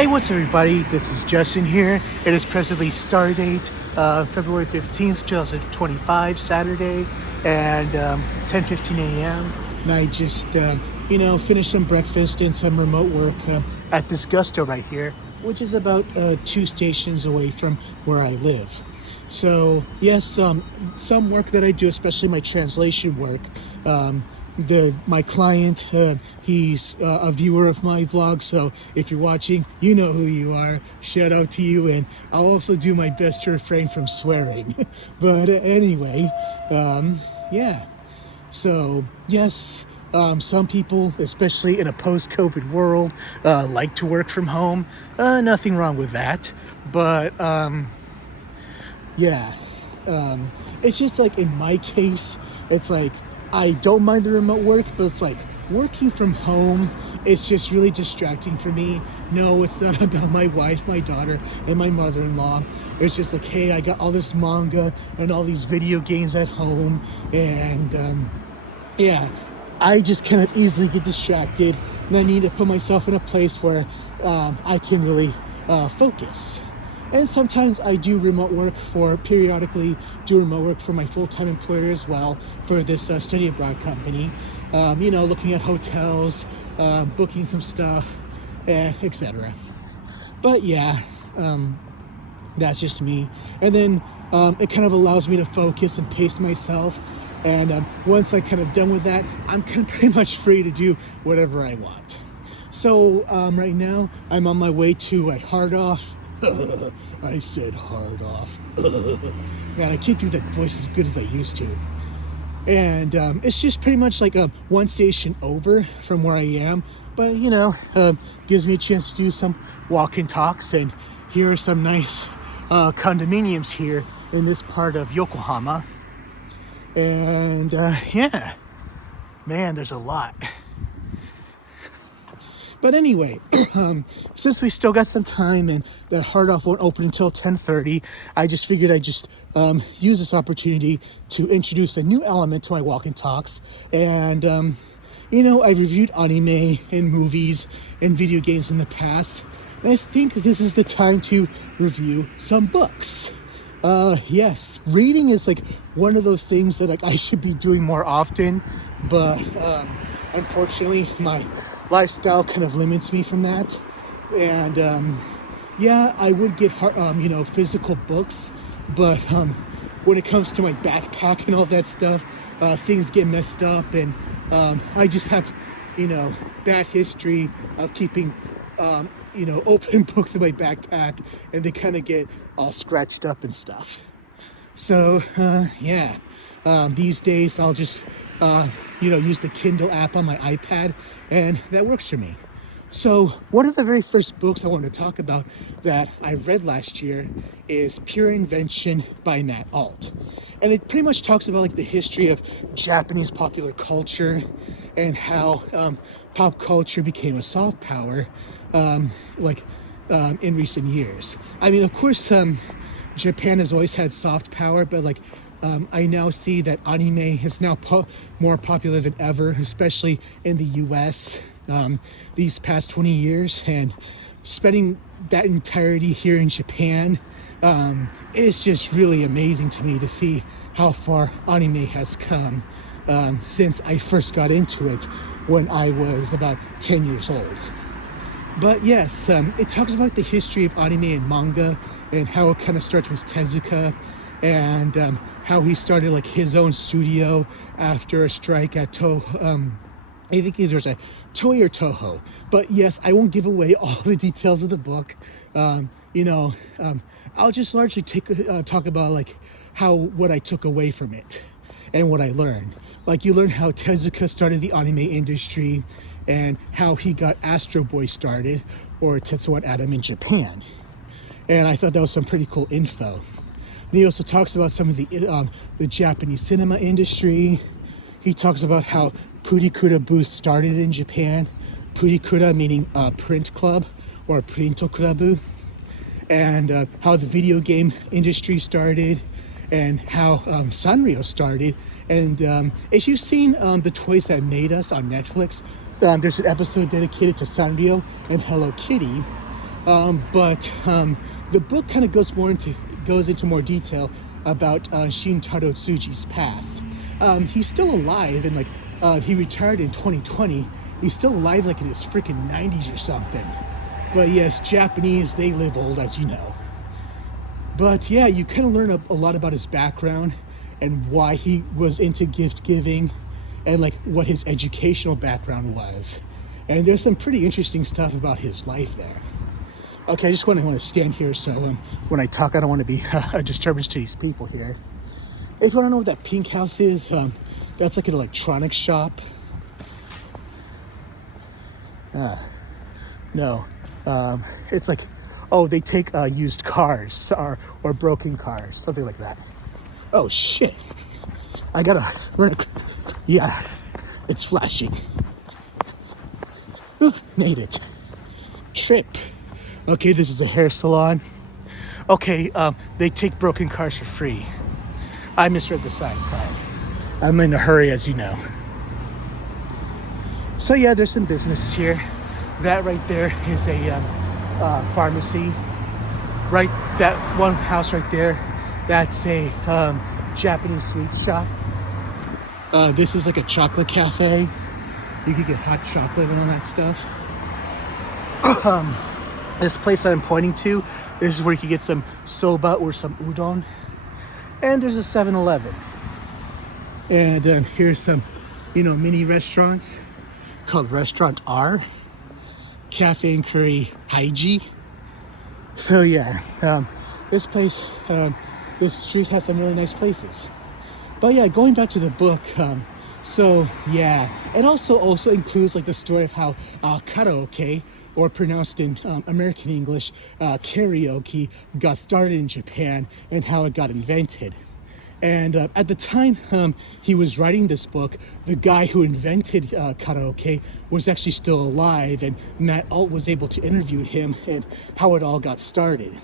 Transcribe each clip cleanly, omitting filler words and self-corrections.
Hey, what's up, everybody? This is Justin here. It is presently Stardate, February 15th, 2025, Saturday, and 10:15 a.m. And I just, finished some breakfast and some remote work at this Gusto right here, which is about 2 stations away from where I live. So, yes, some work that I do, especially my translation work, my client, he's a viewer of my vlog, so if you're watching, you know who you are. Shout out to you, and I'll also do my best to refrain from swearing. But anyway, yeah. So yes, some people, especially in a post-COVID world, like to work from home. Nothing wrong with that, but yeah, it's just like in my case, it's like I don't mind the remote work, but it's like working from home, it's just really distracting for me. No, it's not about my wife, my daughter, and my mother-in-law. It's just like, hey, I got all this manga and all these video games at home, and yeah, I just kind of easily get distracted, and I need to put myself in a place where I can really focus. And sometimes I do periodically do remote work for my full-time employer as well, for this study abroad company. Looking at hotels, booking some stuff, etc. But yeah, that's just me. And then it kind of allows me to focus and pace myself. And once I'm kind of done with that, I'm kind of pretty much free to do whatever I want. So right now, I'm on my way to a hard off. I said hard off. Man, I can't do that voice as good as I used to. And it's just pretty much like a 1 station over from where I am. But, gives me a chance to do some walk and talks. And here are some nice condominiums here in this part of Yokohama. And yeah, man, there's a lot. But anyway, since we still got some time and that hard off won't open until 10:30, I just figured I'd just use this opportunity to introduce a new element to my walk and talks. And, I've reviewed anime and movies and video games in the past. And I think this is the time to review some books. Yes, reading is like one of those things that I should be doing more often, but unfortunately my lifestyle kind of limits me from that. And yeah, I would get physical books, but when it comes to my backpack and all that stuff, things get messed up, and I just have bad history of keeping open books in my backpack, and they kind of get all scratched up and stuff. So yeah, these days I'll just use the Kindle app on my iPad, and that works for me. So one of the very first books I want to talk about that I read last year is Pure Invention by Matt Alt. And it pretty much talks about like the history of Japanese popular culture and how pop culture became a soft power in recent years. I mean, of course, Japan has always had soft power, but I now see that anime is now more popular than ever, especially in the US these past 20 years. And spending that entirety here in Japan, it's just really amazing to me to see how far anime has come since I first got into it when I was about 10 years old. But yes, it talks about the history of anime and manga and how it kind of starts with Tezuka, and how he started his own studio after a strike at I think there's a Toei or Toho. But yes, I won't give away all the details of the book. I'll just largely talk about what I took away from it and what I learned. You learn how Tezuka started the anime industry and how he got Astro Boy started, or Tetsuwan Atom, in Japan. And I thought that was some pretty cool info. And he also talks about some of the Japanese cinema industry. He talks about how Purikura booths started in Japan. Purikura meaning print club, or Printo Club. And how the video game industry started, and how Sanrio started. And if you've seen The Toys That Made Us on Netflix, there's an episode dedicated to Sanrio and Hello Kitty. But the book kind of goes into more detail about Shintaro Tsuji's past. He's still alive, and he retired in 2020. He's still alive, like in his freaking 90s or something. But yes, Japanese, they live old, as you know. But yeah, you kind of learn a lot about his background and why he was into gift giving, and like what his educational background was. And there's some pretty interesting stuff about his life there. Okay, I just want to stand here so when I talk, I don't want to be a disturbance to these people here. If you don't know what that pink house is, that's like an electronics shop. No, it's like, oh, they take used cars or broken cars, something like that. Oh shit! I gotta run. Yeah, it's flashing. Ooh, made it. Trip. Okay, this is a hair salon. Okay, they take broken cars for free. I misread the sign, sorry. I'm in a hurry, as you know. So yeah, there's some businesses here. That right there is a pharmacy. Right, that one house right there, that's a Japanese sweets shop. This is like a chocolate cafe. You can get hot chocolate and all that stuff. This place that I'm pointing to, this is where you can get some soba or some udon. And there's a 7-Eleven. And here's some, mini restaurants called Restaurant R, Cafe and Curry Haiji. So yeah, this place, this street has some really nice places. But yeah, going back to the book, so yeah, it also includes like the story of how karaoke, or pronounced in American English, karaoke, got started in Japan and how it got invented. And at the time he was writing this book, the guy who invented karaoke was actually still alive, and Matt Alt was able to interview him and how it all got started.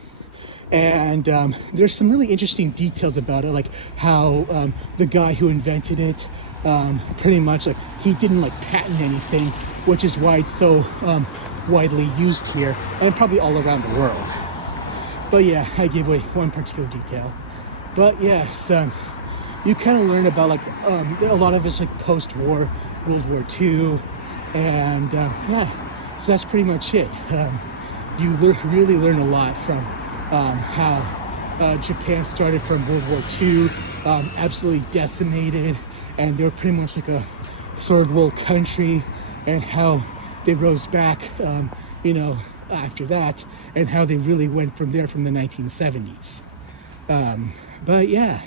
And there's some really interesting details about it, like how the guy who invented it, pretty much like he didn't patent anything, which is why it's so widely used here and probably all around the world. But yeah, I gave away one particular detail. But yes, you kind of learn about a lot of it's post-war, World War II, and yeah, so that's pretty much it. You really learn a lot from how Japan started from World War II, absolutely decimated, and they were pretty much like a third world country, and how they rose back, after that, and how they really went from there from the 1970s. But yeah,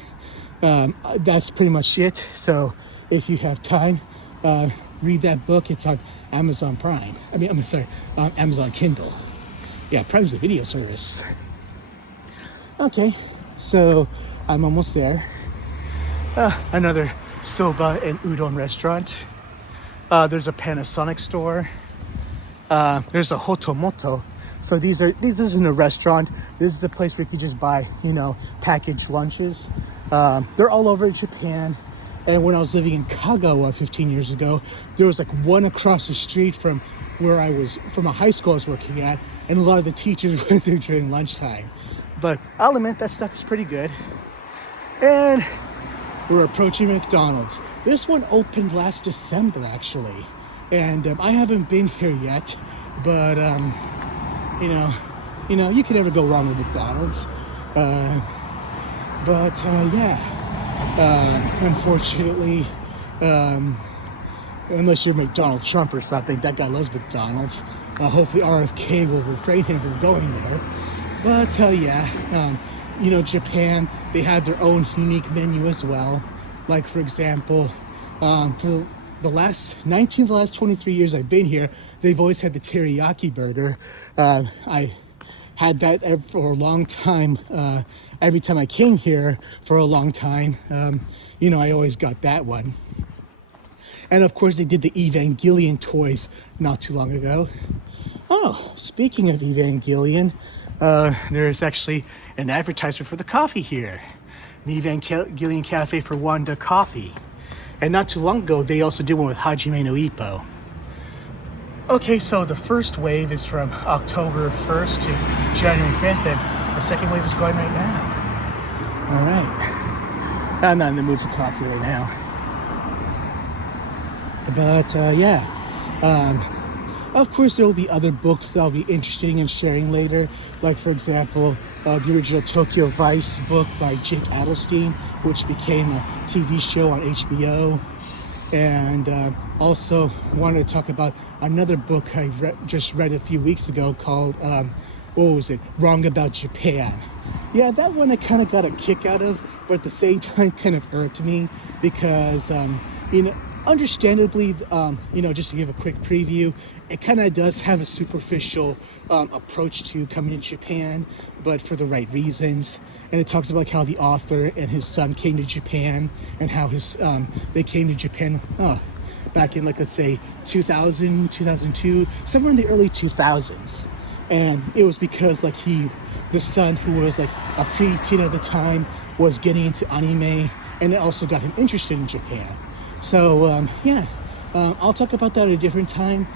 that's pretty much it. So if you have time, read that book. It's on Amazon Prime. Amazon Kindle. Yeah, Prime's a video service. Okay, so I'm almost there. Another soba and udon restaurant. There's a Panasonic store. There's a Hotomoto. So this isn't a restaurant. This is a place where you can just buy, packaged lunches. They're all over Japan. And when I was living in Kagawa 15 years ago, there was one across the street from from a high school I was working at, and a lot of the teachers were there during lunchtime. But I'll admit that stuff is pretty good. And we're approaching McDonald's. This one opened last December, actually. And I haven't been here yet, but you can never go wrong with McDonald's. Unfortunately, unless you're McDonald Trump or something, that guy loves McDonald's. Hopefully RFK will refrain him from going there. But Japan, they have their own unique menu as well. Like, for example, for the last 23 years I've been here, they've always had the teriyaki burger. I had that for a long time. Every time I came here for a long time, I always got that one. And of course, they did the Evangelion toys not too long ago. Oh, speaking of Evangelion, there's actually an advertisement for the coffee here. An Evangelion Cafe for Wanda Coffee. And not too long ago, they also did one with Hajime no Ippo. Okay, so the first wave is from October 1st to January 5th, and the second wave is going right now. All right. I'm not in the mood for coffee right now. But yeah, of course there will be other books that I'll be interested in sharing later. Like for example, the original Tokyo Vice book by Jake Adelstein, which became a TV show on HBO. And also wanted to talk about another book I just read a few weeks ago called, what was it? Wrong About Japan. Yeah, that one I kind of got a kick out of, but at the same time kind of irked me because, you know, understandably, you know, just to give a quick preview, it kind of does have a superficial approach to coming to Japan, but for the right reasons. And it talks about how the author and his son came to Japan and how they came to Japan back in, like, let's say 2000, 2002, somewhere in the early 2000s. And it was because, like, the son, who was like a preteen at the time, was getting into anime, and it also got him interested in Japan. So yeah, I'll talk about that at a different time.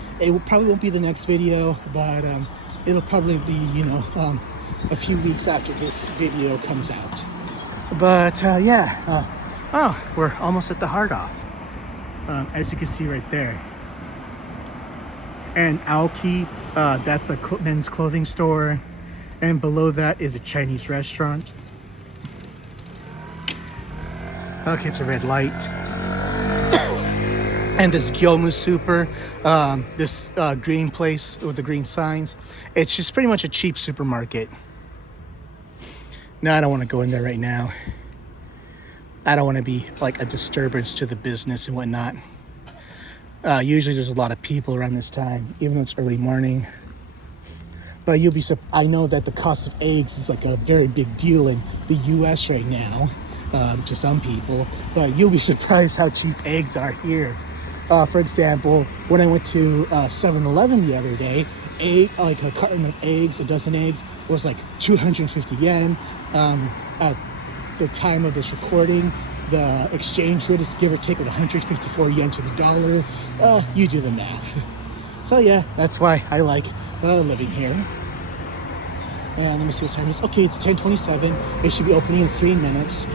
Probably won't be the next video, but it'll probably be, you know, a few weeks after this video comes out. But yeah, oh, we're almost at the Hard Off, as you can see right there. And Aoki, that's a men's clothing store, and below that is a Chinese restaurant. Okay, it's a red light. And this Gyomu Super, this green place with the green signs, it's just pretty much a cheap supermarket. No, I don't want to go in there right now. I don't want to be like a disturbance to the business and whatnot. Usually there's a lot of people around this time, even though it's early morning. But I know that the cost of eggs is like a very big deal in the US right now, to some people, but you'll be surprised how cheap eggs are here. For example, when I went to 7-Eleven the other day, like a carton of eggs, a dozen eggs, was like 250 yen. At the time of this recording, the exchange rate is give or take like 154 yen to the dollar. You do the math. So yeah, that's why I like living here. And let me see what time it is. Okay, it's 10:27. It should be opening in 3 minutes.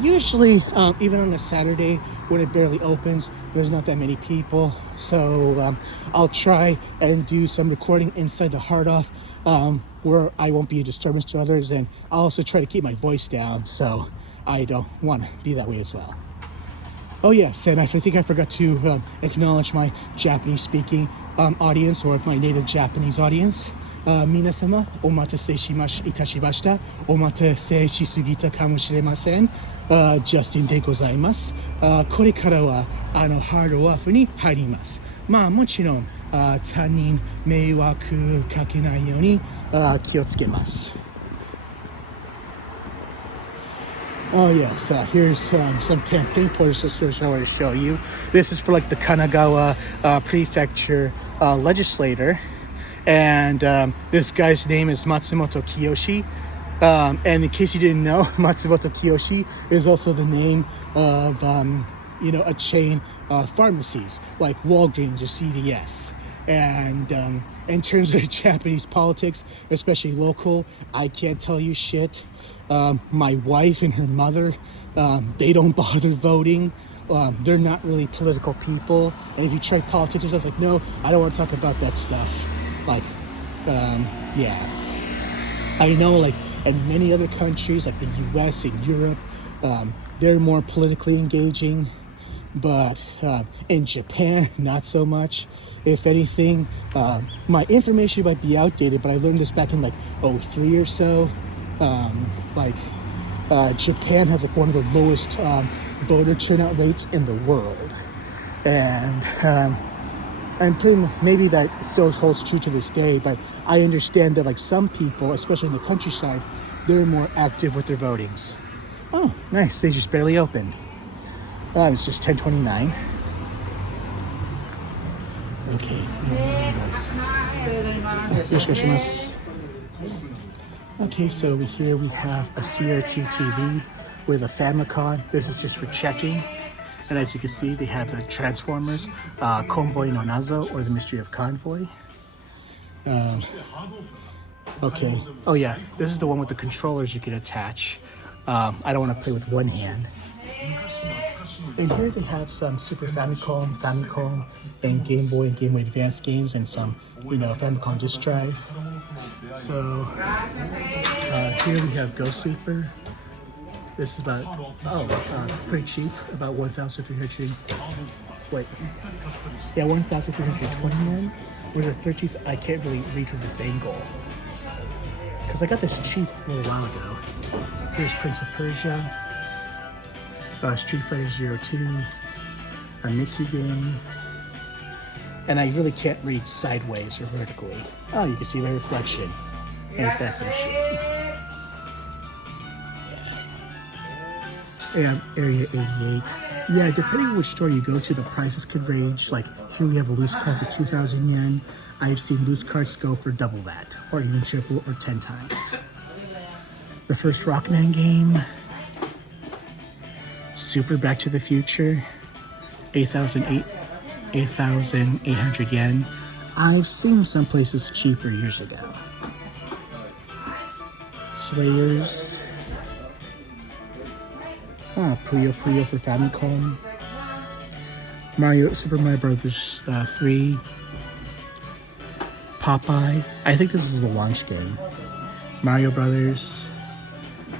Usually, even on a Saturday when it barely opens, there's not that many people. So I'll try and do some recording inside the Hard Off, where I won't be a disturbance to others. And I'll also try to keep my voice down, so I don't want to be that way as well. Oh yes, and I think I forgot to acknowledge my Japanese-speaking audience, or my native Japanese audience. 皆様お待たせいたしました。お待たせしすぎたかもしれません。ジャスティンでございます。これからはハードオフに入ります。まあもちろん他人迷惑かけないように気をつけます。Oh yes, here's some campaign posters I want to show you. This is for like the Kanagawa Prefecture legislator. And this guy's name is Matsumoto Kiyoshi. And in case you didn't know, Matsumoto Kiyoshi is also the name of, you know, a chain of pharmacies like Walgreens or CVS. And in terms of Japanese politics, especially local, I can't tell you shit. My wife and her mother, they don't bother voting. They're not really political people. And if you try politics and stuff, like, no, I don't want to talk about that stuff. Like, yeah. I know, like, in many other countries, like the US and Europe, they're more politically engaging. But in Japan, not so much. If anything, my information might be outdated, but I learned this back in like 2003 or so. Japan has like one of the lowest voter turnout rates in the world. And pretty much, maybe that still holds true to this day, but I understand that like some people, especially in the countryside, they're more active with their votings. Oh, nice. They just barely opened. It's just 10:29. Okay. Okay, so over here we have a CRT TV with a Famicom. This is just for checking. And as you can see, they have the Transformers, Convoy no Nazo, or the Mystery of Convoy. Okay. Oh yeah, this is the one with the controllers you can attach. I don't want to play with one hand. And here they have some Super Famicom, and Game Boy Advance games, and some, Famicom disk drive. So here we have Ghost Sweeper. This is about, pretty cheap, about 1,300, wait, yeah, 1,320 yen. Where's the 13th? I can't really read from this angle, because I got this cheap a little while ago. Here's Prince of Persia, Street Fighter 02, a Mickey game, and I really can't read sideways or vertically. Oh, you can see my reflection. Ain't that some shit? And Area 88. Yeah, depending on which store you go to, the prices could range. Like here we have a loose card for 2,000 yen. I've seen loose cards go for double that, or even triple or 10 times. The first Rockman game. Super Back to the Future. 8,800 yen. I've seen some places cheaper years ago. Slayers. Puyo Puyo for Famicom. Super Mario Brothers 3. Popeye. I think this is the launch game. Mario Brothers.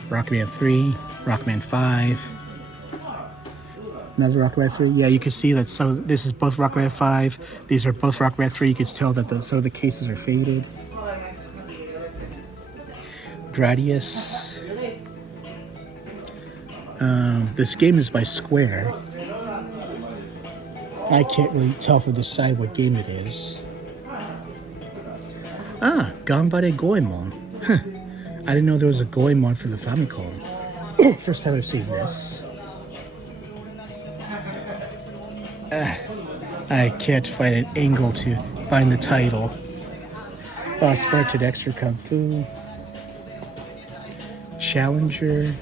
Rockman 3. Rockman 5. Another Rockman 3. Yeah, you can see that this is both Rockman 5. These are both Rockman 3. You can tell that some of the cases are faded. Gradius. This game is by Square. I can't really tell from the side what game it is. Ganbare Goemon. Huh. I didn't know there was a Goemon for the Famicom. First time I've seen this. I can't find an angle to find the title. Spartan Extra Kung Fu. Challenger.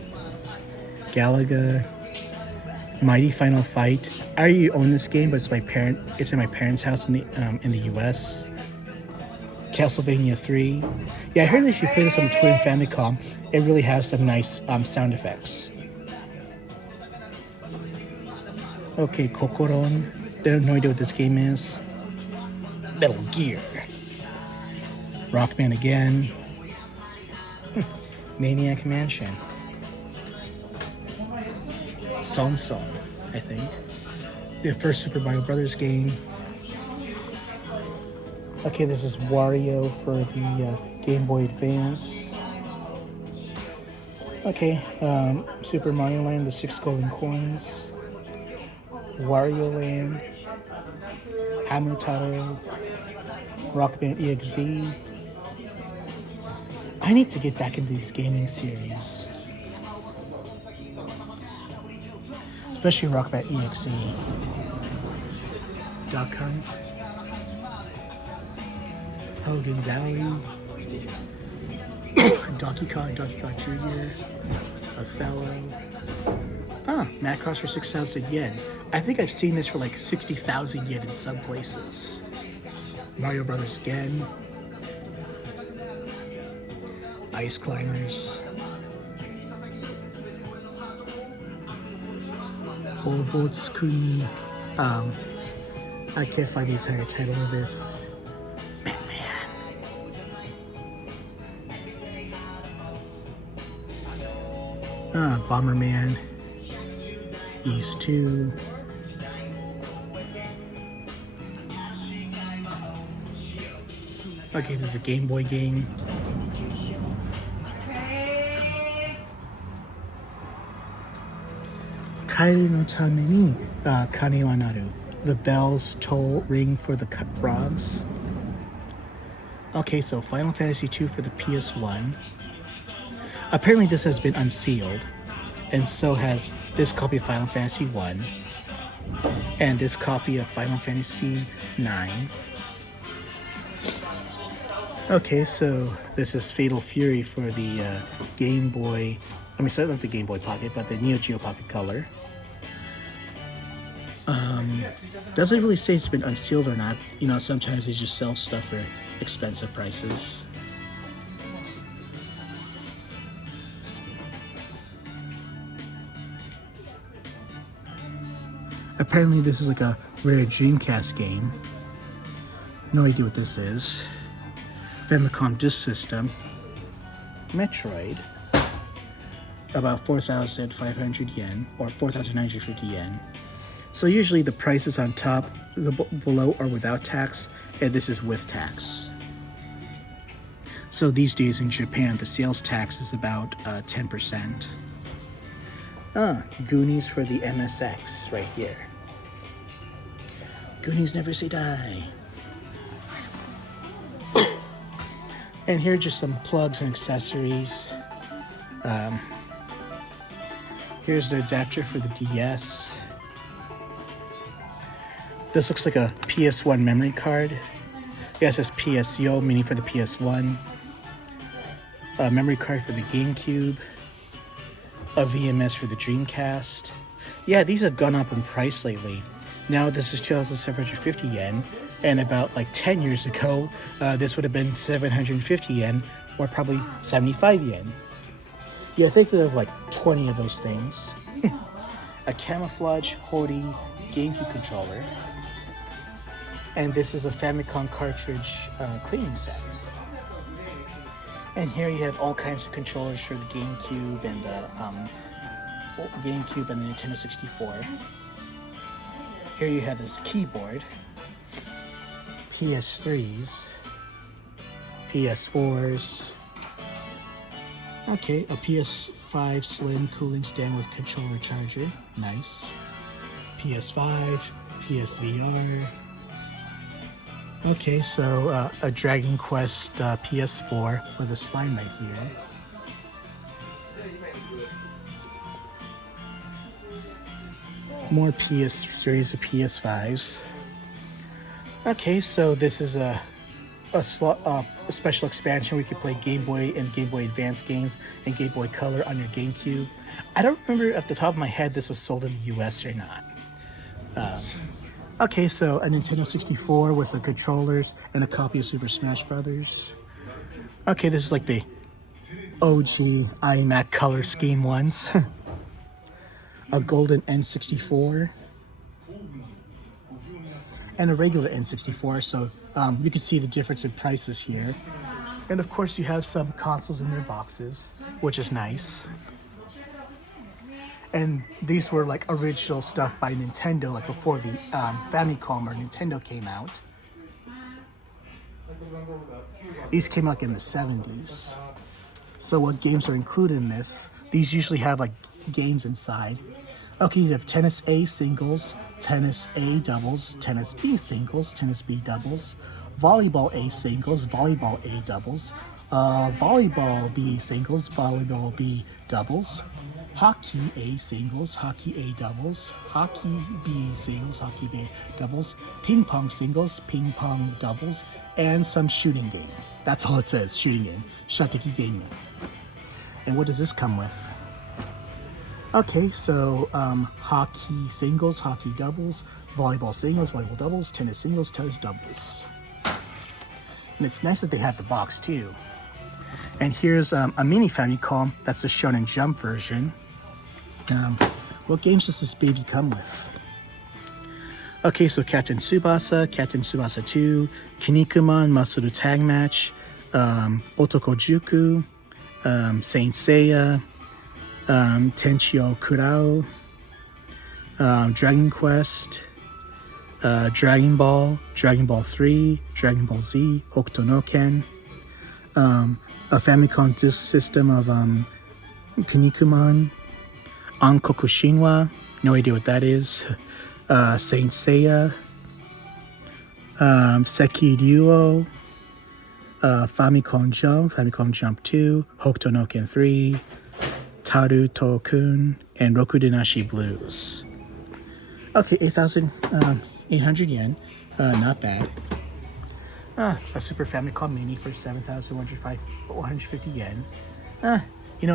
Galaga, Mighty Final Fight. I already own this game, but it's in my parents' house in the U.S. Castlevania 3. Yeah, I heard that if you play this on the Twin Famicom, it really has some nice sound effects. Okay, Kokoron. They have no idea what this game is. Metal Gear. Rockman again. Maniac Mansion. Song, I think. The first Super Mario Brothers game. Okay, this is Wario for the Game Boy Advance. Okay, Super Mario Land, the 6 golden coins. Wario Land. Hamutaro. Rockman EXE. I need to get back into these gaming series. Especially Rockman EXE. Duck Hunt. Hogan's Alley. Donkey Kong Jr. Othello. Macross for 6,000 yen. I think I've seen this for like 60,000 yen in some places. Mario Brothers again. Ice Climbers. Obotsukuni. I can't find the entire title of this. Batman. Bomberman. East 2. Okay, this is a Game Boy game. Kairu no tame ni kane wa naru. The bells ring for the frogs. Okay, so Final Fantasy II for the PS1. Apparently this has been unsealed, and so has this copy of Final Fantasy I, and this copy of Final Fantasy IX. Okay, so this is Fatal Fury for the Game Boy, sorry, not the Game Boy Pocket, but the Neo Geo Pocket Color. Doesn't really say it's been unsealed or not. You know, sometimes they just sell stuff for expensive prices. Apparently this is like a rare Dreamcast game. No idea what this is. Famicom Disk System. Metroid. About 4,500 yen or 4,950 yen. So usually the prices on top, the below are without tax, and this is with tax. So these days in Japan, the sales tax is about 10%. Goonies for the MSX right here. Goonies never say die. And here are just some plugs and accessories. Here's the adapter for the DS. This looks like a PS1 memory card. Yeah, it says PSYO, meaning for the PS1. A memory card for the GameCube. A VMS for the Dreamcast. Yeah, these have gone up in price lately. Now this is 2,750 yen, and about like 10 years ago, this would have been 750 yen, or probably 75 yen. Yeah, I think we have like 20 of those things. A camouflage Hori GameCube controller. And this is a Famicom cartridge cleaning set. And here you have all kinds of controllers for the GameCube and the Nintendo 64. Here you have this keyboard, PS3s, PS4s. Okay, a PS5 Slim cooling stand with controller charger. Nice. PS5, PSVR. Okay, so a Dragon Quest PS4 with a slime right here. More PS series of PS5s. Okay, so this is a special expansion where you can play Game Boy and Game Boy Advance games and Game Boy Color on your GameCube. I don't remember off the top of my head this was sold in the US or not. Okay, so a Nintendo 64 with the controllers and a copy of Super Smash Brothers. Okay, this is like the OG iMac color scheme ones. A golden N64. And a regular N64, so you can see the difference in prices here. And of course you have some consoles in their boxes, which is nice. And these were like original stuff by Nintendo, like before the Famicom or Nintendo came out. These came out in the 70s. So what games are included in this? These usually have like games inside. Okay, you have Tennis A singles, Tennis A doubles, Tennis B singles, Tennis B doubles, Volleyball A singles, Volleyball A doubles, Volleyball B singles, Volleyball B doubles, Hockey A singles, Hockey A doubles, Hockey B singles, Hockey B doubles, Ping Pong singles, Ping Pong doubles, and some shooting game. That's all it says, shooting game. Shateki Gaming. And what does this come with? Okay, so hockey singles, hockey doubles, volleyball singles, volleyball doubles, tennis singles, tennis doubles. And it's nice that they have the box too. And here's a mini Famicom. That's the Shonen Jump version. What games does this baby come with? Okay, so Captain Tsubasa 2, Kinnikuman Masaru Tag Match, Otokojuku, Saint Seiya, Tenchio Kurao, Dragon Quest, Dragon Ball, Dragon Ball 3, Dragon Ball Z, Hokuto no Ken, a Famicom Disk System of Kinnikuman, Ankoku Shinwa, no idea what that is, Saint Seiya, Sekiryu, Famicom Jump 2, Hokuto no Ken 3, Taru-to-kun, and Rokudenashi Blues. Okay, 8,800 yen. Not bad. A Super Famicom Mini for 7,150 yen. A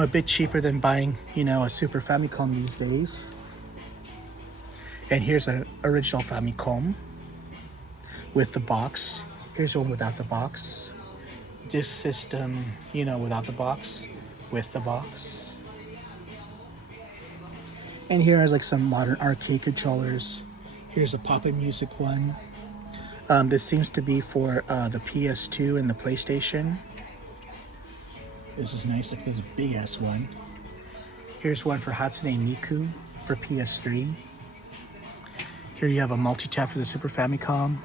bit cheaper than buying, a Super Famicom these days. And here's an original Famicom with the box. Here's one without the box. Disc system, you know, without the box, with the box. And here is like some modern arcade controllers. Here's a Pop-It Music one. This seems to be for the PS2 and the PlayStation. This is nice, like this is a big ass one. Here's one for Hatsune Miku for PS3. Here you have a multi-tap for the Super Famicom.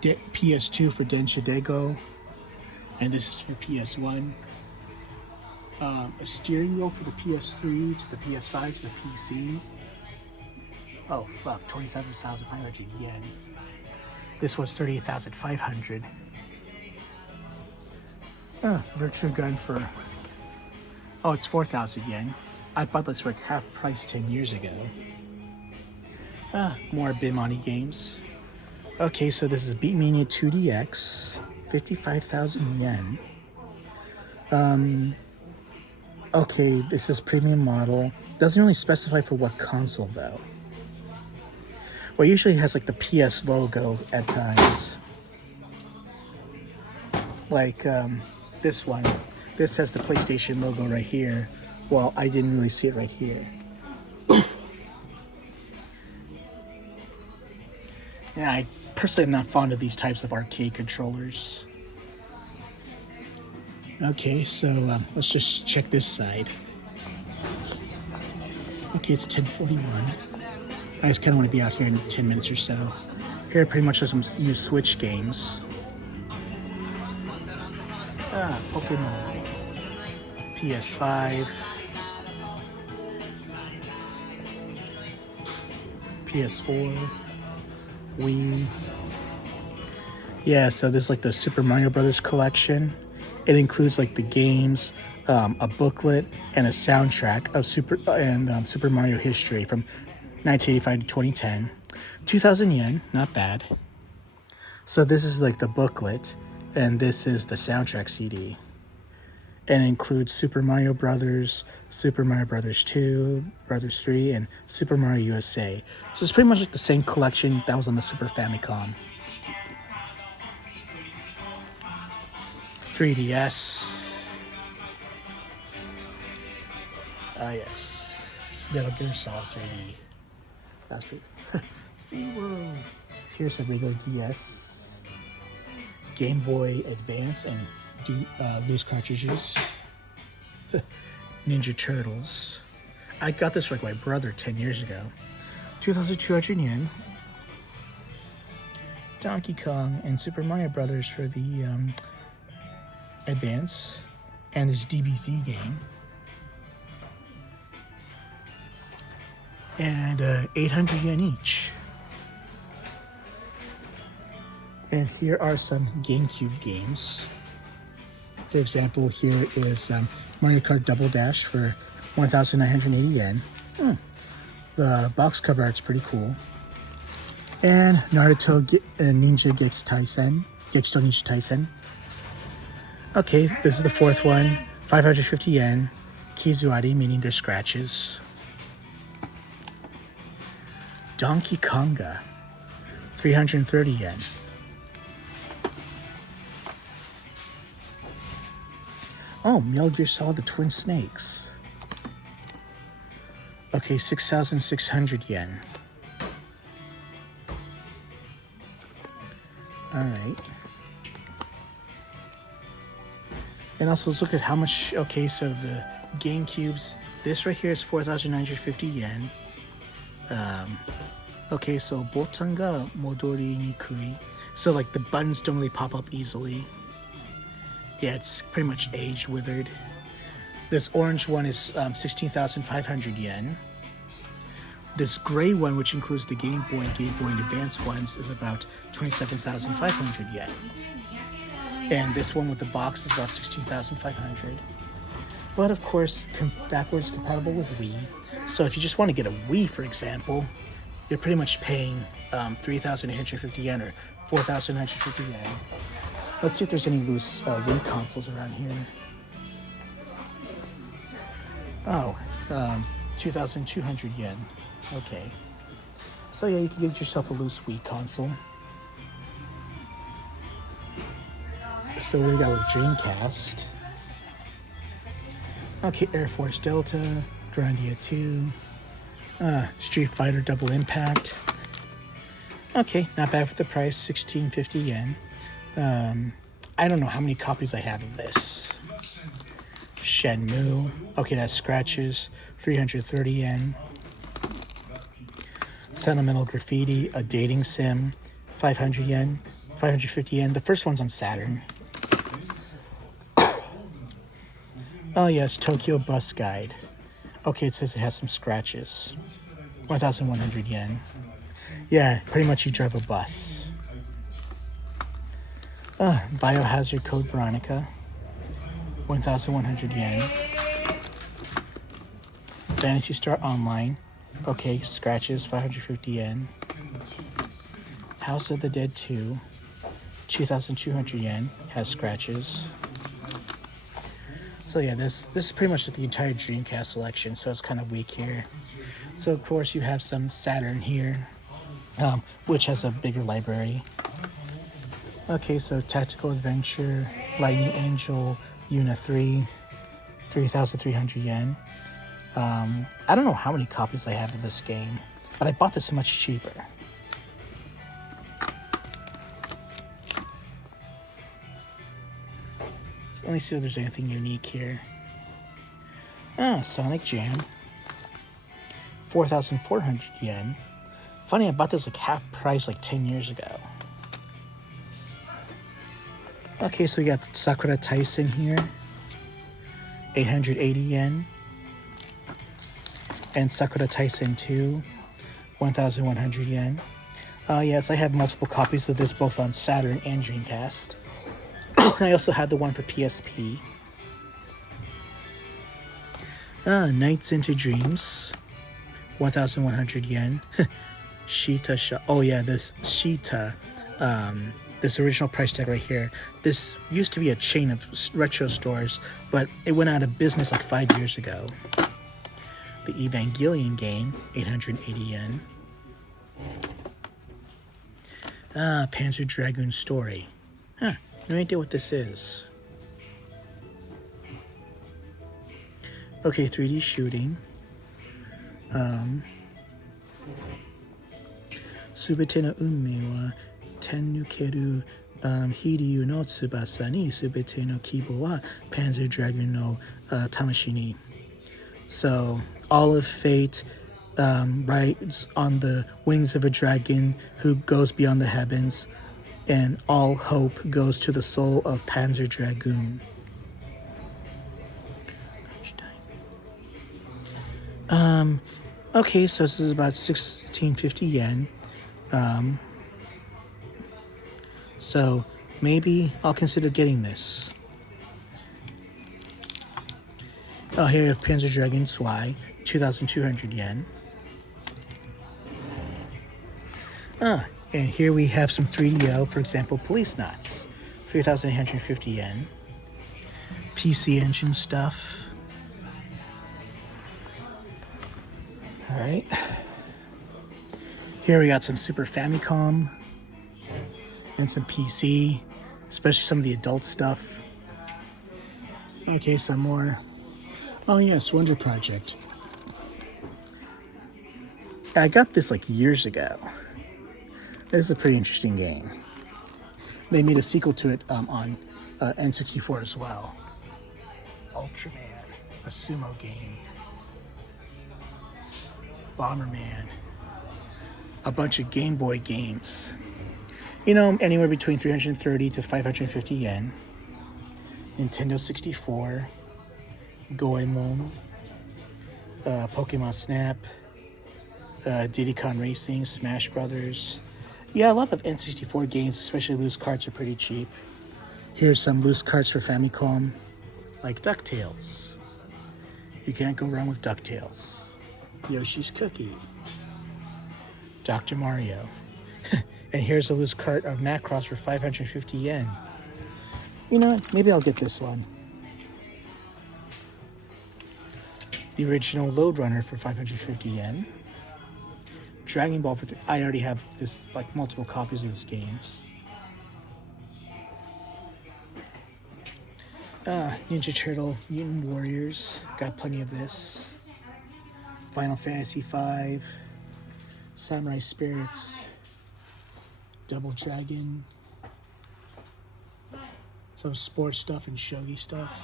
PS2 for Densha Dego. And this is for PS1. A steering wheel for the PS3 to the PS5 to the PC. Oh fuck, 27,500 yen. This was 38,500. Virtua Gun for, oh, it's 4,000 yen. I bought this for like half price 10 years ago. More Bimani games. Okay, so this is Beatmania 2DX, 55,000 yen. Okay, this is premium model. Doesn't really specify for what console though. Well, it usually has like the PS logo at times. Like this one. This has the PlayStation logo right here. Well, I didn't really see it right here. Yeah, I personally am not fond of these types of arcade controllers. Okay, so let's just check this side. Okay, it's 10:41. I just kind of want to be out here in 10 minutes or so. Here, pretty much just use Switch games. Pokemon. PS5. PS4. Wii. Yeah, so this is like the Super Mario Brothers collection. It includes like the games, a booklet, and a soundtrack of Super Mario history from 1985 to 2010. 2,000 yen, not bad. So this is like the booklet, and this is the soundtrack CD. And it includes Super Mario Brothers, Super Mario Brothers 2, Brothers 3, and Super Mario USA. So it's pretty much like the same collection that was on the Super Famicom. 3DS. Yes. Metal Gear Solid 3D. That's pretty cool. SeaWorld. Here's some regular DS. Game Boy Advance and loose cartridges. Ninja Turtles. I got this for like my brother 10 years ago. 2,200 yen. Donkey Kong and Super Mario Brothers for the Advance. And this DBZ game. And 800 yen each. And here are some GameCube games. For example, here is Mario Kart Double Dash for 1,980 yen. The box cover art's pretty cool. And Naruto Ninja Gekito Ninja Taisen. Okay, this is the fourth one. 550 yen. Kizuari, meaning they're scratches. Donkey Konga. 330 yen. Oh, Metal Gear Solid the Twin Snakes. Okay, 6,600 yen. Alright. And also let's look at how much, okay, so the GameCubes, this right here is 4,950 yen. Okay, so botan ga modori nikui. So like the buttons don't really pop up easily. Yeah, it's pretty much age withered. This orange one is 16,500 yen. This gray one, which includes the Game Boy and Game Boy Advance ones, is about 27,500 yen. And this one with the box is about 16,500. But of course, backwards compatible with Wii. So if you just want to get a Wii, for example, you're pretty much paying 3,850 yen or 4,950 yen. Let's see if there's any loose Wii consoles around here. Oh, 2,200 yen. Okay. So yeah, you can get yourself a loose Wii console. So what do we got with Dreamcast? Okay, Air Force Delta, Grandia 2, Street Fighter Double Impact. Okay, not bad for the price, 1650 yen. I don't know how many copies I have of this. Shenmue. Okay, that's scratches, 330 yen. Sentimental Graffiti, a dating sim, 500 yen, 550 yen. The first one's on Saturn. Oh yes, Tokyo Bus Guide. Okay, it says it has some scratches. 1,100 yen. Yeah, pretty much you drive a bus. Biohazard Code Veronica. 1,100 yen. Phantasy Star Online. Okay, scratches, 550 yen. House of the Dead 2. 2,200 yen. Has scratches. So yeah, this is pretty much the entire Dreamcast selection, so it's kind of weak here. So of course you have some Saturn here, which has a bigger library. Okay, so Tactical Adventure, Lightning Angel, Una 3, 3,300 yen. I don't know how many copies I have of this game, but I bought this much cheaper. So let me see if there's anything unique here. Sonic Jam, 4,400 yen. Funny, I bought this like half price like 10 years ago. Okay, so we got Sakura Tyson here, 880 yen. And Sakura Tyson 2, 1,100 yen. Yes, I have multiple copies of this both on Saturn and Dreamcast. And I also have the one for PSP. Nights into Dreams, 1,100 yen. Sheeta oh yeah, this Sheeta, this original price tag right here. This used to be a chain of retro stores, but it went out of business like 5 years ago. The Evangelion game, 880 yen. Panzer Dragoon Story. No idea what this is. Okay, 3D shooting. Subete no unme wa tennukeru Hiryu no tsubasa ni subete no kibo wa Panzer Dragoon no tamashi ni. So, all of fate rides on the wings of a dragon who goes beyond the heavens, and all hope goes to the soul of Panzer Dragoon. Okay, so this is about 1650 yen. So maybe I'll consider getting this. Oh, here we have Panzer Dragoon Zwei, 2,200 yen. And here we have some 3DO, for example, Police Knots, 3,850 yen. PC Engine stuff. Alright. Here we got some Super Famicom and some PC, especially some of the adult stuff. Okay, some more. Oh yes, Wonder Project. I got this like years ago. This is a pretty interesting game. They made a sequel to it on N64 as well. Ultraman, a sumo game. Bomberman, a bunch of Game Boy games. You know, anywhere between 330 to 550 yen. Nintendo 64, Goemon, Pokemon Snap, Diddy Kong Racing, Smash Brothers. Yeah, a lot of N64 games, especially loose carts, are pretty cheap. Here's some loose carts for Famicom, like DuckTales. You can't go wrong with DuckTales. Yoshi's Cookie, Dr. Mario. And here's a loose cart of Macross for 550 yen. You know what? Maybe I'll get this one. The original Lode Runner for 550 yen. Dragon Ball I already have this, like, multiple copies of this game. Ninja Turtle, Mutant Warriors, got plenty of this. Final Fantasy V, Samurai Spirits, Double Dragon, some sports stuff and shogi stuff.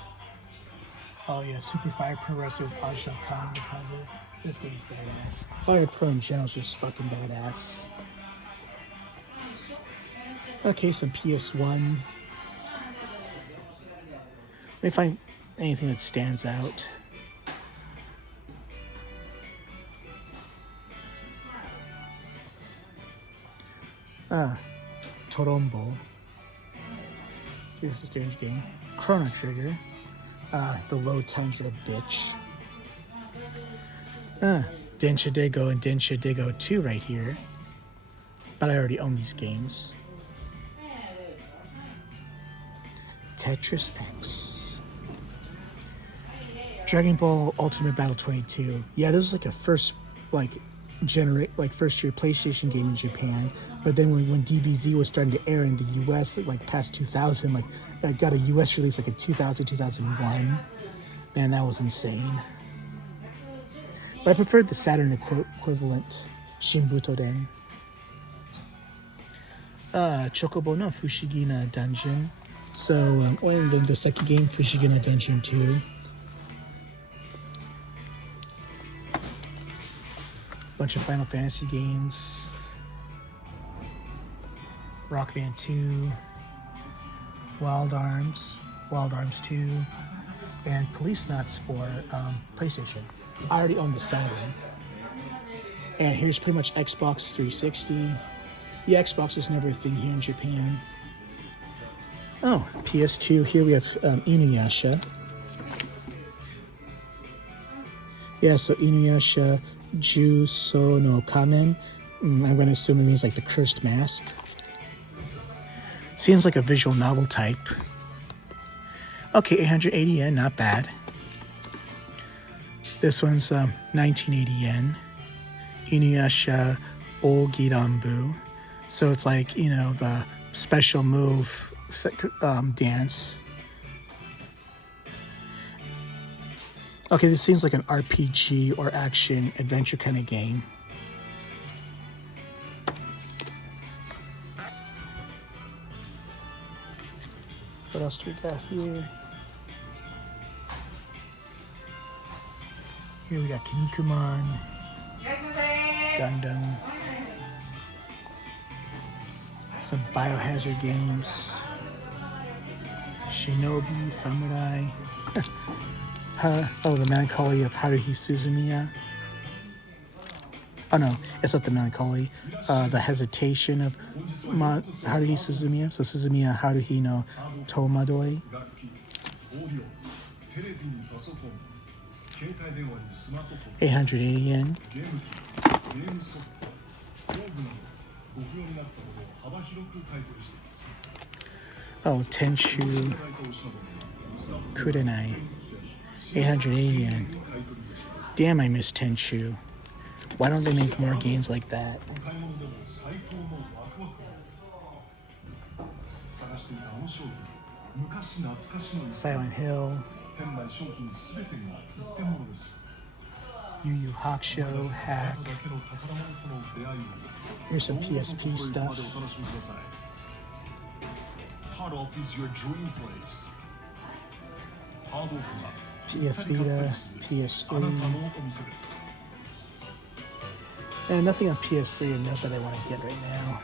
Oh yeah, Super Fire Pro Wrestler with Aja Khan on the cover. This game's badass. Fire Pro in general is just fucking badass. Okay, some PS1. Let me find anything that stands out. Torombo. This is a strange game. Chrono Trigger. The load times are a bitch. Densha Digo and Densha Digo 2 right here. But I already own these games. Tetris X. Dragon Ball Ultimate Battle 22. Yeah, this was like a first first year PlayStation game in Japan. But then when DBZ was starting to air in the US, like past 2000, like I got a US release like in 2000, 2001. Man, that was insane. But I preferred the Saturn equivalent, Shinbutoden. Chocobo no Fushigina Dungeon. So, and then the second game, Fushigina Dungeon 2. Bunch of Final Fantasy games. Rock Band 2. Wild Arms 2. And Police Knots for PlayStation. I already own the Saturn. And here's pretty much Xbox 360. The Xbox was never a thing here in Japan. Oh, PS2. Here we have Inuyasha. Yeah, so Inuyasha Juso no Kamen. I'm going to assume it means like the Cursed Mask. Seems like a visual novel type. Okay, 880 yen, not bad. This one's 1980 yen. Inuyasha Ogirambu. So it's like, you know, the special move dance. Okay, this seems like an RPG or action adventure kind of game. What else do we got here? Here we got Kinnikuman, Gundam, some Biohazard games, Shinobi, Samurai. Oh, the Melancholy of Haruhi Suzumiya. Oh no, it's not the Melancholy. The Hesitation of Haruhi Suzumiya. So Suzumiya Haruhi no Tomadoi. 880 yen. Oh, Tenshu Kurenai. 880 yen. Damn, I miss Tenshu. Why don't they make more games like that? Silent Hill. Yu Yu Hakusho, Hack. Here's some PSP stuff. PS Vita, PS3. And nothing on PS3 or note that I want to get right now.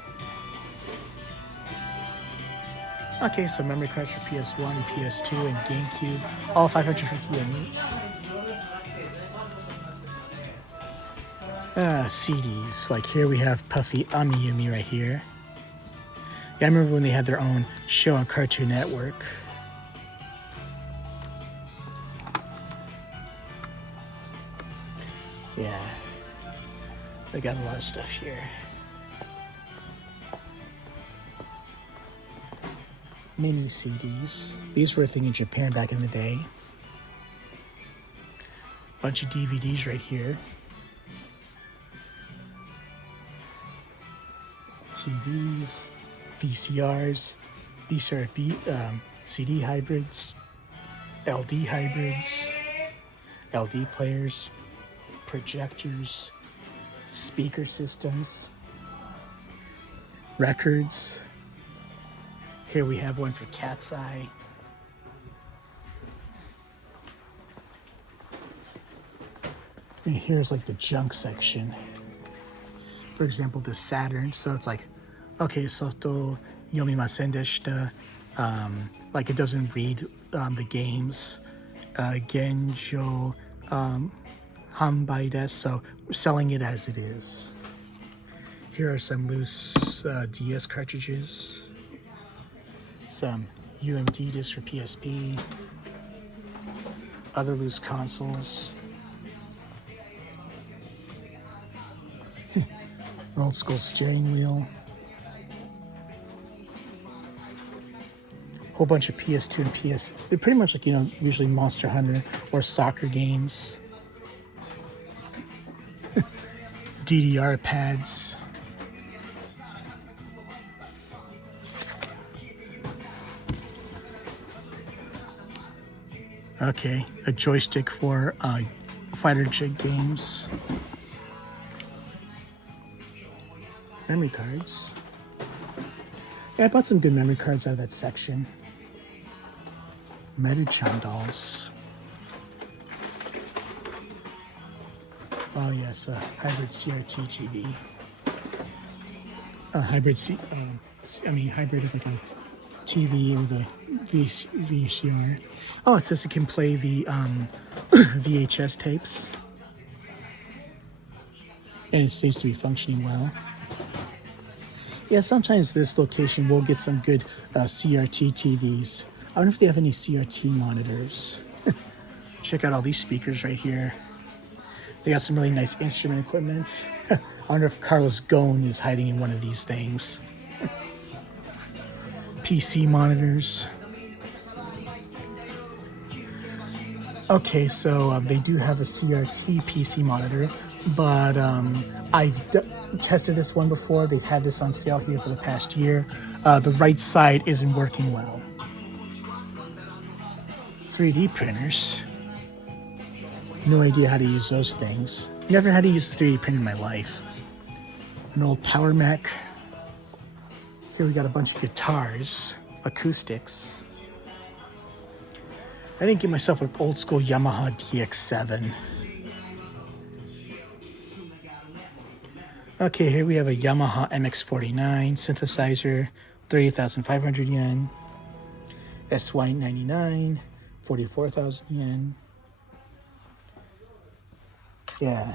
Okay, so memory cards for PS1, PS2, and GameCube. All 550 yen each. CDs. Like here we have Puffy Amiyumi right here. Yeah, I remember when they had their own show on Cartoon Network. Yeah. They got a lot of stuff here. Mini CDs. These were a thing in Japan back in the day. Bunch of DVDs right here. TVs, VCRs. These are CD hybrids, LD hybrids, LD players, projectors, speaker systems, records. Here we have one for Cat's Eye. And here's like the junk section. For example, the Saturn. So it's like, okay, soto yomimasen deshita. Like it doesn't read the games. Genjo hanbai desu. So we're selling it as it is. Here are some loose DS cartridges. Some UMD discs for PSP. Other loose consoles. An old school steering wheel. Whole bunch of PS2 and PS. They're pretty much like, usually Monster Hunter or soccer games. DDR pads. Okay, a joystick for fighter jet games. Memory cards. Yeah, I bought some good memory cards out of that section. Metachan dolls. Oh yes, a hybrid CRT TV. Hybrid of like a TV with a VCR. Oh, it says it can play the VHS tapes. And it seems to be functioning well. Yeah, sometimes this location will get some good CRT TVs. I wonder if they have any CRT monitors. Check out all these speakers right here. They got some really nice instrument equipment. I wonder if Carlos Ghosn is hiding in one of these things. PC monitors. Okay, so they do have a CRT PC monitor, but I tested this one before. They've had this on sale here for the past year. The right side isn't working well. 3D printers. No idea how to use those things. Never had to use a 3D printer in my life. An old Power Mac. Here we got a bunch of guitars, acoustics. I didn't get myself an old school Yamaha DX7. Okay, here we have a Yamaha MX49 synthesizer, 30,500 yen. SY99, 44,000 yen. Yeah,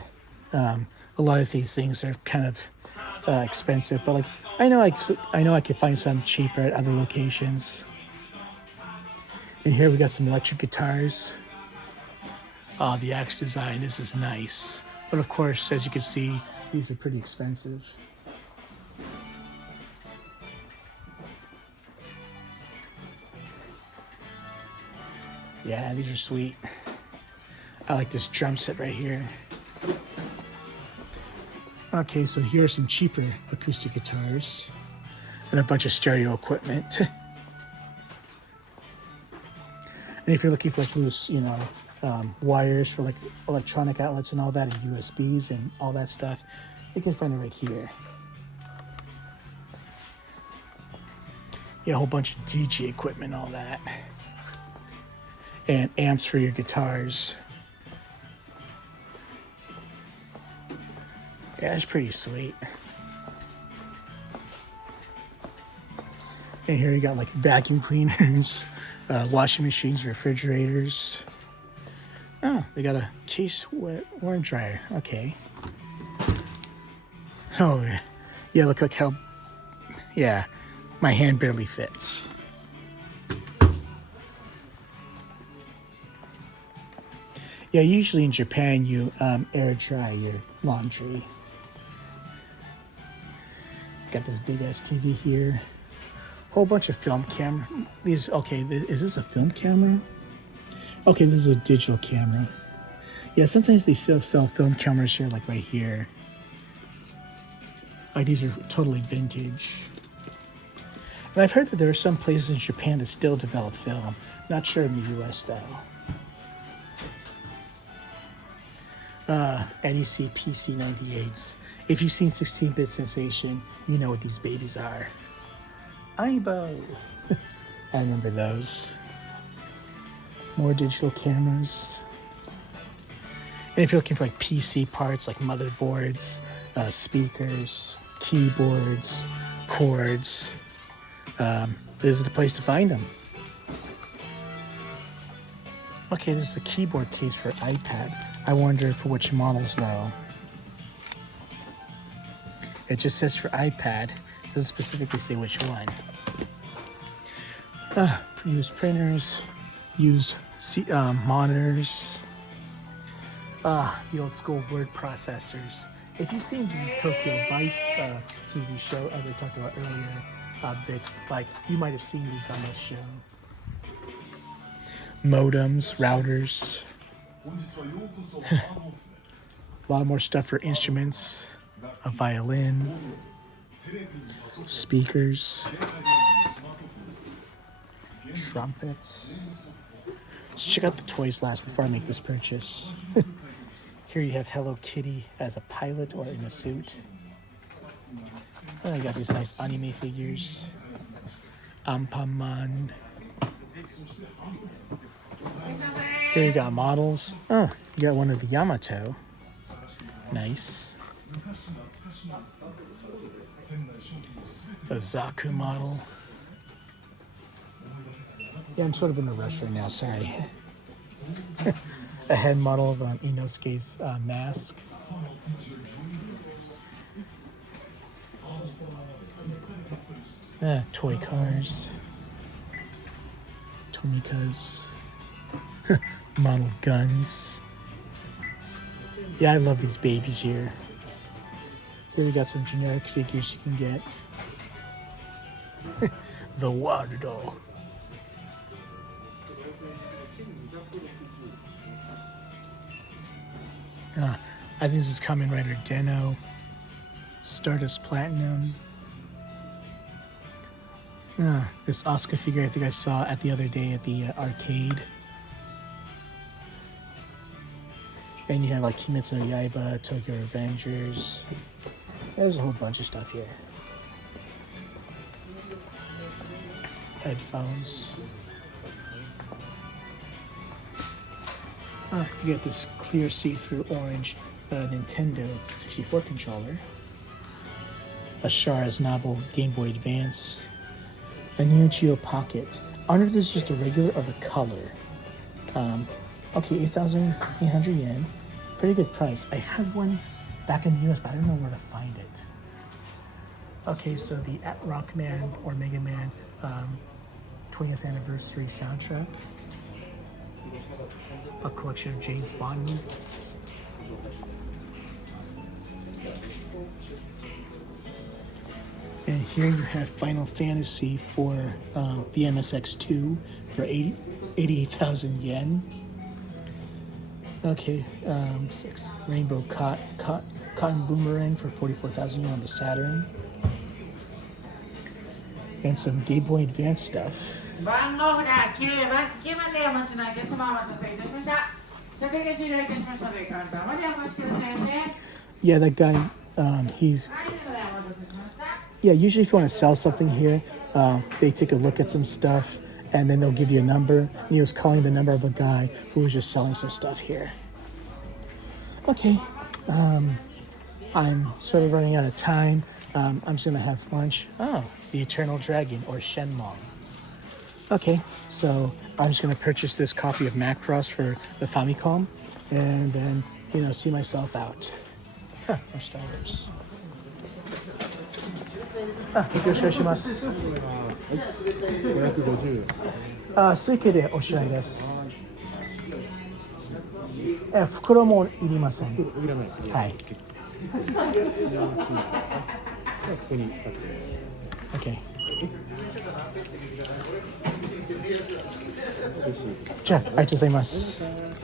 a lot of these things are kind of expensive, but like I know I could find some cheaper at other locations. And here we got some electric guitars. The Axe design, this is nice. But of course, as you can see, these are pretty expensive. Yeah, these are sweet. I like this drum set right here. Okay, so here are some cheaper acoustic guitars and a bunch of stereo equipment. And if you're looking for like loose, wires for like electronic outlets and all that, and USBs and all that stuff, you can find it right here. Yeah, a whole bunch of DJ equipment, all that. And amps for your guitars. Yeah, it's pretty sweet. And here you got like vacuum cleaners, washing machines, refrigerators. Oh, they got a case warm dryer. Okay. Oh, yeah, look how, yeah, my hand barely fits. Yeah, usually in Japan you air dry your laundry. Got this big ass TV here. Whole bunch of film camera. These, okay, is this a film camera? Okay, this is a digital camera. Yeah, sometimes they still sell film cameras here, like right here. Like these are totally vintage. And I've heard that there are some places in Japan that still develop film. Not sure in the US though. NEC PC98s. If you've seen 16-bit Sensation, you know what these babies are. Aibo! I remember those. More digital cameras. And if you're looking for like PC parts, like motherboards, speakers, keyboards, cords, this is the place to find them. Okay, this is a keyboard case for iPad. I wonder for which models though. It just says for iPad. It doesn't specifically say which one. Use printers, use monitors. The old school word processors. If you've seen the Tokyo Vice TV show, as I talked about earlier, you might have seen these on this show. Modems, routers. A lot more stuff for instruments, a violin, speakers, trumpets. Let's check out the toys last before I make this purchase. Here you have Hello Kitty as a pilot or in a suit. You got these nice anime figures. Ampaman. Here you got models. Oh, you got one of the Yamato. Nice. A Zaku model. Yeah, I'm sort of in a rush right now, sorry. A head model of Inosuke's mask. Toy cars. Tomika's. Model guns. Yeah, I love these babies here. Here we got some generic figures you can get. The water doll. I think this is Kamen Rider Den-O. Stardust Platinum. This Asuka figure I think I saw at the other day at the arcade. And you have like Kimetsu no Yaiba, Tokyo Revengers. There's a whole bunch of stuff here. Headphones. You get this clear see-through orange Nintendo 64 controller. A Shara's Novel Game Boy Advance. A Neo Geo Pocket. I wonder if this is just a regular or the color. Okay, 8,800 yen. Pretty good price. I had one back in the US, but I don't know where to find it. Okay, so the At Rockman or Mega Man 20th anniversary soundtrack. A collection of James Bond movies. And here you have Final Fantasy for the MSX2 for 88,000 yen. Okay, 6 Rainbow Cotton Boomerang for 44,000 yen on the Saturn. And some Game Boy Advance stuff. Yeah, that guy, usually if you want to sell something here, they take a look at some stuff and then they'll give you a number. And he was calling the number of a guy who was just selling some stuff here. Okay, I'm sort of running out of time. I'm just gonna have lunch. Oh, the Eternal Dragon or Shenmue. Okay, so I'm just gonna purchase this copy of Macross for the Famicom and then, see myself out. More Star Wars. よろしくお願いします。550。水系でお支払いです。袋もいりません。いらない。はい。ここに。OK。じゃあ、ありがとうございます。